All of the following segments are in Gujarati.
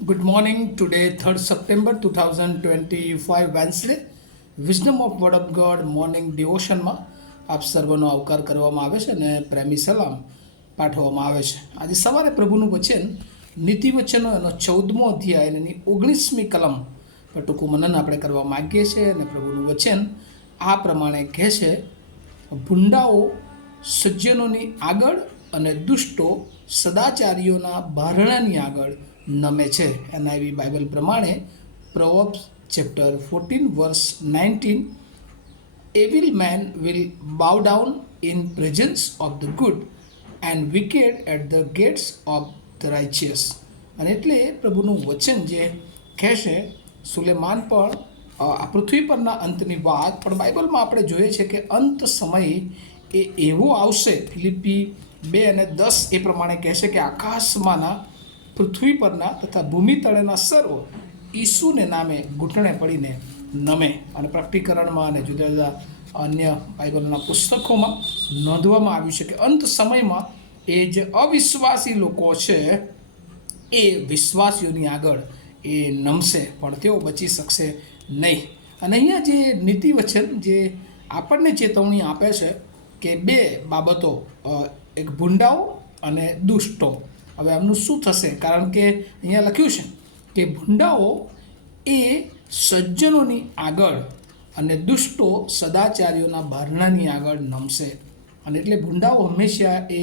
Good morning. Today, 3rd September 2025, Wednesday. Wisdom of word of God morning ડિવોશનમાં આપ સર્વનો આવકાર કરવામાં આવે છે અને પ્રેમી સલામ પાઠવવામાં આવે છે. આજે સવારે પ્રભુનું વચન નીતિ વચનો એનો 14મો અધ્યાય અને એની 19મી કલમ પર ટૂંકું મનન આપણે કરવા માગીએ છીએ. અને પ્રભુનું વચન આ પ્રમાણે કહે છે, ભૂંડાઓ સજ્જનોની આગળ અને દુષ્ટો સદાચારીઓના બારણાની આગળ નમે છે. એનઆઈવી બાઇબલ પ્રમાણે પ્રોવર્બ્સ chapter 14 વર્સ 19, evil man will bow down in presence of the good and wicked at the gates of the righteous. અને એટલે પ્રભુનું વચન જે કહેશે, સુલેમાન પણ આ પૃથ્વી પરના અંતની વાત, પણ બાઇબલમાં આપણે જોઈએ છે કે અંત સમય એ એવો આવશે, ફિલિપી 2:10 એ પ્રમાણે કહેશે કે આકાશમાંના, પૃથ્વી પરના તથા ભૂમિ તળેના સર્વ ઈસુને નામે ઘૂંટણે પડીને નમે. અને પ્રકટીકરણમાં અને જુદા જુદા અન્ય બાઇબલના પુસ્તકોમાં નોંધવામાં આવ્યું છે કે અંત સમયમાં એ જે અવિશ્વાસી લોકો છે એ વિશ્વાસીઓની આગળ એ નમશે, પણ તેઓ બચી શકશે નહીં. અને અહીંયા જે નીતિ વચન જે આપણને ચેતવણી આપે છે કે બે બાબતો, એક ભૂંડાઓ અને દુષ્ટો. હવે આમનું શું થશે? કારણ કે અહીંયા લખ્યું છે કે ભૂંડાઓ એ સજ્જનોની આગળ અને દુષ્ટો સદાચારીઓના બારણાની આગળ નમશે. અને એટલે ભૂંડાઓ હંમેશા એ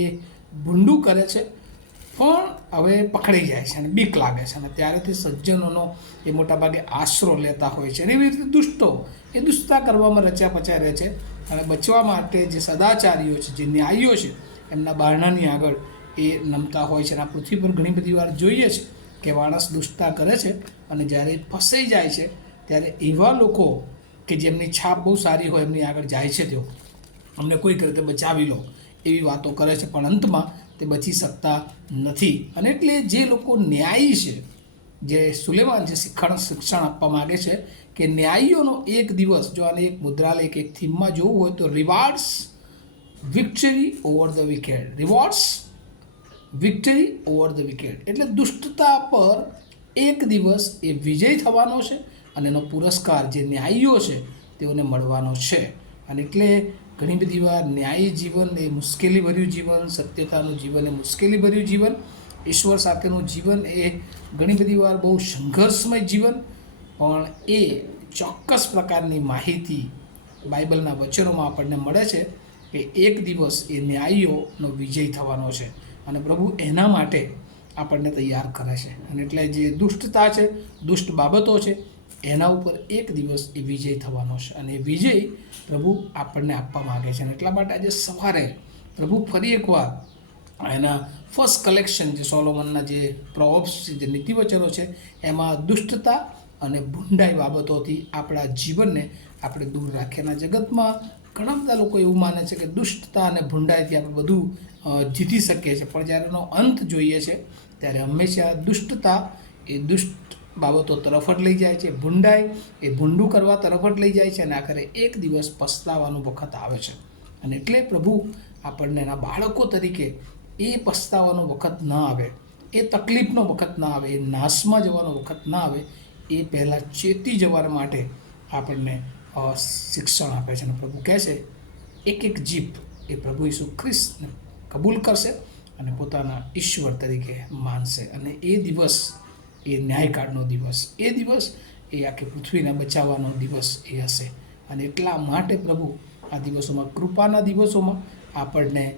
ભૂંડું કરે છે, પણ હવે પકડાઈ જાય છે અને બીક લાગે છે, અને ત્યારેથી સજ્જનોનો એ મોટાભાગે આશરો લેતા હોય છે. અને એવી રીતે દુષ્ટો એ દુષ્ટતા કરવામાં રચ્યા પચ્યા રહે છે, અને બચવા માટે જે સદાચારીઓ છે, જે ન્યાયીઓ છે, એમના બારણાની આગળ એ નમતા હોય છે. અને આ પૃથ્વી પર ઘણી બધી વાર જોઈએ છે કે માણસ દુષ્ટતા કરે છે અને જ્યારે ફસાઈ જાય છે ત્યારે એવા લોકો કે જેમની છાપ બહુ સારી હોય એમની આગળ જાય છે, તેઓ અમને કોઈક રીતે બચાવી લો એવી વાતો કરે છે, પણ અંતમાં તે બચી શકતા નથી. અને એટલે જે લોકો ન્યાયી છે, જે સુલેમાન જે શિક્ષણ આપવા માગે છે કે ન્યાયીઓનો એક દિવસ, જો આને એક મુદ્રાલેખ એક થીમમાં જોવું હોય તો rewards victory over the wicked. Rewards victory over the wicked એટલે દુષ્ટતા પર એક દિવસ એ વિજય થવાનો છે, અને એનો પુરસ્કાર જે ન્યાયીઓ છે તેઓને મળવાનો છે. અને એટલે ઘણી બધી વાર ન્યાયી જીવન એ મુશ્કેલીભર્યું જીવન, સત્યતાનું જીવન એ મુશ્કેલીભર્યું જીવન, ઈશ્વર સાથેનું જીવન એ ઘણી બધી વાર બહુ સંઘર્ષમય જીવન, પણ એ ચોક્કસ પ્રકારની માહિતી બાઇબલના વચનોમાં આપણને મળે છે કે એક દિવસ એ ન્યાયીઓનો વિજય થવાનો છે, અને પ્રભુ એના માટે આપણને તૈયાર કરે છે. અને એટલે જે દુષ્ટતા છે, દુષ્ટ બાબતો છે, એના ઉપર એક દિવસ એ વિજય થવાનો છે, અને એ વિજય પ્રભુ આપણને આપવા માગે છે. અને એટલા માટે આજે સવારે પ્રભુ ફરી એકવાર એના ફર્સ્ટ કલેક્શન, જે સોલોમનના જે પ્રોવર્બ્સ, જે નીતિવચનો છે, એમાં દુષ્ટતા અને ભૂંડાઈ બાબતોથી આપણા જીવનને આપણે દૂર રાખીએ. અને જગતમાં ઘણા બધા લોકો એવું માને છે કે દુષ્ટતા અને ભૂંડાઈથી આપણે બધું જીતી શકીએ છીએ, પણ જ્યારે એનો અંત જોઈએ છે ત્યારે હંમેશા દુષ્ટતા એ દુષ્ટ બાબતો તરફ જ લઈ જાય છે, ભૂંડાઈ એ ભૂંડું કરવા તરફ જ લઈ જાય છે, અને આખરે એક દિવસ પસ્તાવાનો વખત આવે છે. અને એટલે પ્રભુ આપણને એના બાળકો તરીકે એ પસ્તાવાનો વખત ન આવે, એ તકલીફનો વખત ના આવે, એ નાશમાં જવાનો વખત ના આવે, એ પહેલાં ચેતી જવા માટે આપણને શિક્ષણ આપે છે. અને પ્રભુ કહે છે એક એક જીભ એ પ્રભુ ઈસુ ખ્રિસ્તને કબૂલ કરશે અને પોતાના ઈશ્વર તરીકે માનશે. અને એ દિવસ એ ન્યાયકાળનો દિવસ, એ દિવસ એ આખી પૃથ્વીને બચાવવાનો દિવસ એ હશે. અને એટલા માટે પ્રભુ આ દિવસોમાં, કૃપાના દિવસોમાં આપણને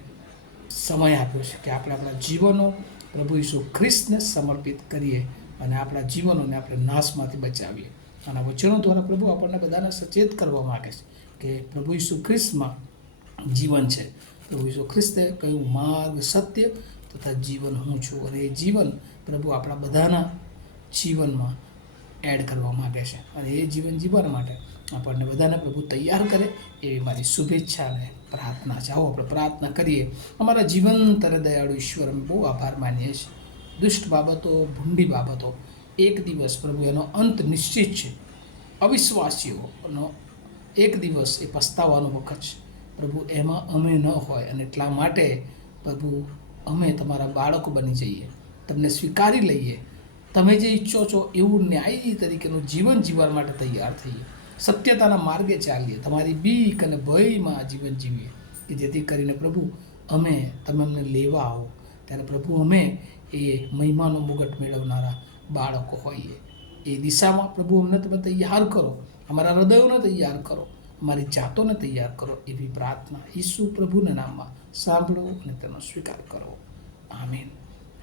સમય આપ્યો છે કે આપણે આપણા જીવનો પ્રભુ ઈસુ ખ્રિસ્તને સમર્પિત કરીએ અને આપણા જીવનોને આપણે નાશમાંથી બચાવીએ. આના વચનો દ્વારા પ્રભુ આપણને બધાને સચેત કરવા માગે છે કે પ્રભુ ઈસુ ખ્રિસ્તમાં જીવન છે. પ્રભુ ઈસુ ખ્રિસ્તે કહ્યું, માર્ગ, સત્ય તથા જીવન હું છું. અને એ જીવન પ્રભુ આપણા બધાના જીવનમાં એડ કરવા માગે છે, અને એ જીવન જીવવા માટે આપણને બધાને પ્રભુ તૈયાર કરે એવી મારી શુભેચ્છા અને પ્રાર્થના છે. આવો આપણે પ્રાર્થના કરીએ. અમારા જીવન તરે દયાળુ ઈશ્વર, અમે બહુ આભાર માનીએ છીએ. દુષ્ટ બાબતો, ભૂંડી બાબતો, એક દિવસ પ્રભુ એનો અંત નિશ્ચિત છે. અવિશ્વાસીઓનો એક દિવસ એ પસ્તાવાનો વખત છે. પ્રભુ એમાં અમે ન હોય, અને એટલા માટે પ્રભુ અમે તમારા બાળકો બની જઈએ, તમને સ્વીકારી લઈએ, તમે જે ઈચ્છો છો એવું ન્યાયી તરીકેનું જીવન જીવવા માટે તૈયાર થઈએ, સત્યતાના માર્ગે ચાલીએ, તમારી બીક અને ભયમાં જીવન જીવીએ, કે જેથી કરીને પ્રભુ તમે અમને લેવા આવો ત્યારે પ્રભુ અમે એ મહિમાનો મુગટ મેળવનારા બાળકો હોઈએ. એ દિશામાં પ્રભુ અમને તમે તૈયાર કરો, અમારા હૃદયોને તૈયાર કરો, અમારી જાતોને તૈયાર કરો, એવી પ્રાર્થના ઈસુ પ્રભુના નામમાં સાંભળો અને તેનો સ્વીકાર કરો. Amen.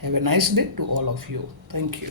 Have a nice day to all of you. Thank you.